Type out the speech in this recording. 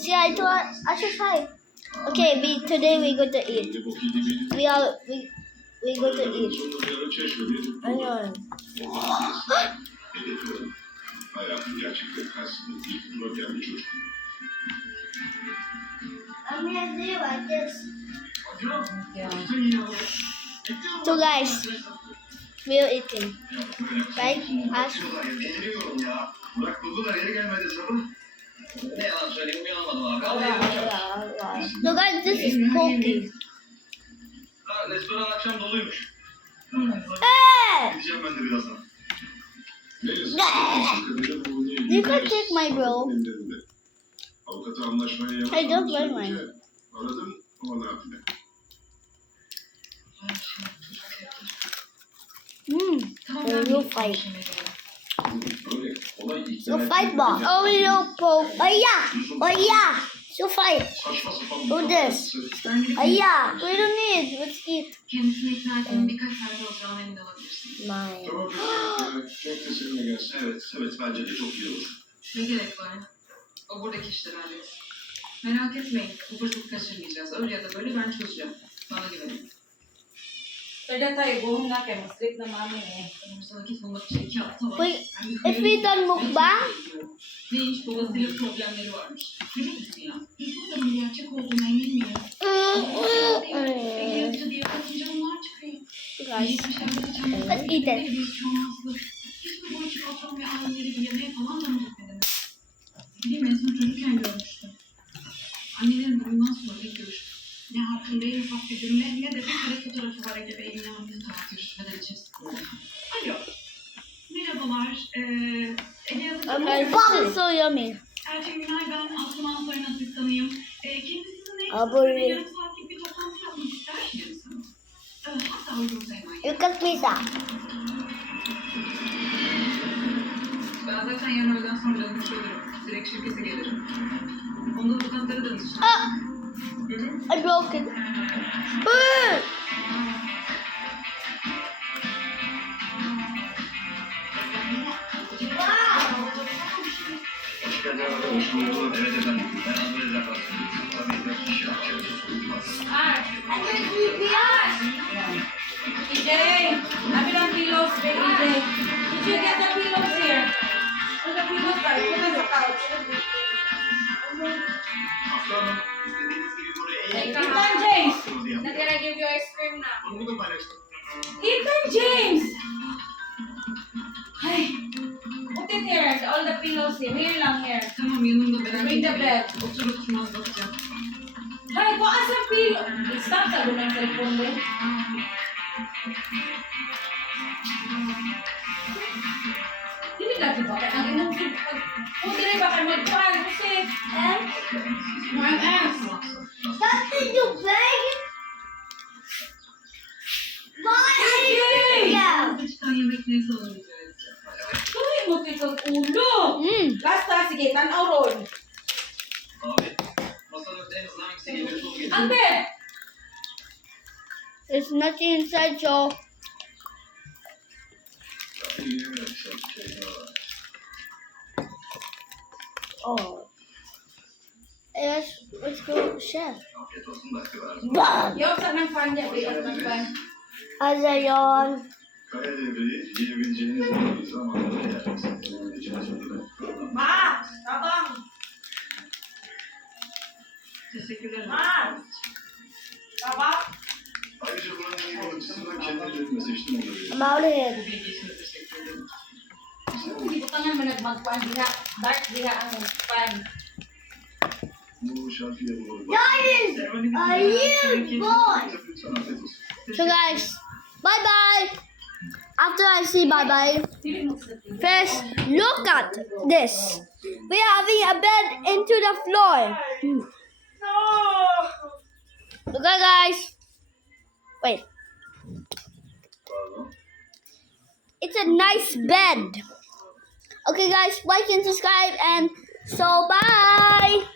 See, I should try. Okay, today we go to eat. We go to eat. Ayun. I'm gonna do like this. So guys, we're eating. Right? Ash. So guys, this is Pokey. Restoran akşam doluymuş. Gideceğim ben de birazdan. You can take my bro. Avukatı anlaşmaya yapalım. I don't like mine. Aradım ama ne yapayım? We'll fight. So fight boss. Oh no, Poke. Oh yeah. So fight. Do this. Yeah. We don't need. Let's eat. Kendisini ikna etmenin birkaç saat olacağına emin olabilirsin. Mine. Tamam. Çok da seninle gelsin. Evet bence de çok iyi olur. Ne gerek var? O buradaki işleri halletsin. Merak etmeyin. Bu fırsatı kaçırmayacağız. Öyle ya da böyle ben çözeceğim. Bana güvenin. Pwede tayo, buhong na kayo. Mas-sleep na mami eh. Sana vakit bulmak için 2 hafta var. Wait, if we done mukbang, Neymiş babasıyla problemleri varmış. Çocuk musun ya? İnsanların gerçek olduğuna emin miyim? Yaratıcı diye bakınca onlar çıkıyor. guys, let's eat it. Hiç mi bu içi patron ve alemleri bir yemeğe falan da mı gitmediniz? Bileyim en son çocukken görmüştüm. Annelerin bundan sonra ilk görüştüm. Ne hakkında en ufak bir cümle ne de bir kare fotoğrafı var Ege Bey'in yanında taraf görüşmeden için sıkıldı. Alo. Merhabalar. Ege Yazıcı. This is so yummy. Erçin Günay, ben Aslı Mansoy'un asistanıyım. Kendisi sizinle Abone. yarım saatlik bir toplantı yapmak ister misiniz? Hatta uygun saymayın. You can pizza. Ben zaten yarın öğleden sonra dönmüş olurum. Direkt şirkete gelirim. Onda avukatlara danışacağım. I broke it. Evet efendim. Ben Anadolu Rezervasyonu. Tabii ki iş yapacağız. EJ, namin ang pillows kay EJ. Did you get the pillows here? Put the pillows right. Put on the couch. Aslanım, istediğiniz gibi buraya Ethan James! Not gonna give you ice cream na. Bunu da paylaştım. Ethan James! Ay, put it here. All the pillows here. Here lang here. Tamam, yanımda beraber. Bring the bed. Otur oturmaz bakacağım. Hay, kung asa pillow. Stop sa ng cellphone mo. Dili lagi ba? Ang inong kung dili ba kayo magkuhan kasi my ass. That's in your bag. Çıkan yemek neyse onu rica edeceğim. Tuloy mo tikong ulo. Basta, sige, tanaw ron. Abi, masanın en hızlı hangisi geliyorsa o geliyor. Ante! There's nothing inside, Joe. Oh. Hey, let's go, chef. Afiyet olsun da kıvarsın. Bam! Yok sa ng fan niya, wait ng fan. Azayon. Kaya devri yiyebileceğiniz bir zamanda yersiniz. Onun için açıldı. Ma! Tabang! Teşekkürler. Ma! Tabang! Ayrıca buranın iyi balıkçısından kendi ödülümü seçtim onları. I'm out of here. Bu bilgi için de teşekkür ederim. Hindi ko tangan mo nagmagpan diha. Dark diha ang fan. Bu şarkıyla bulalım. Diamonds! A huge boy! Lütfen afiyet olsun. So guys, bye bye. After I say bye bye, first look at this. We are having a bed into the floor. Look at guys. Wait. Pardon. It's a nice bed. Okay guys, like and subscribe and so bye.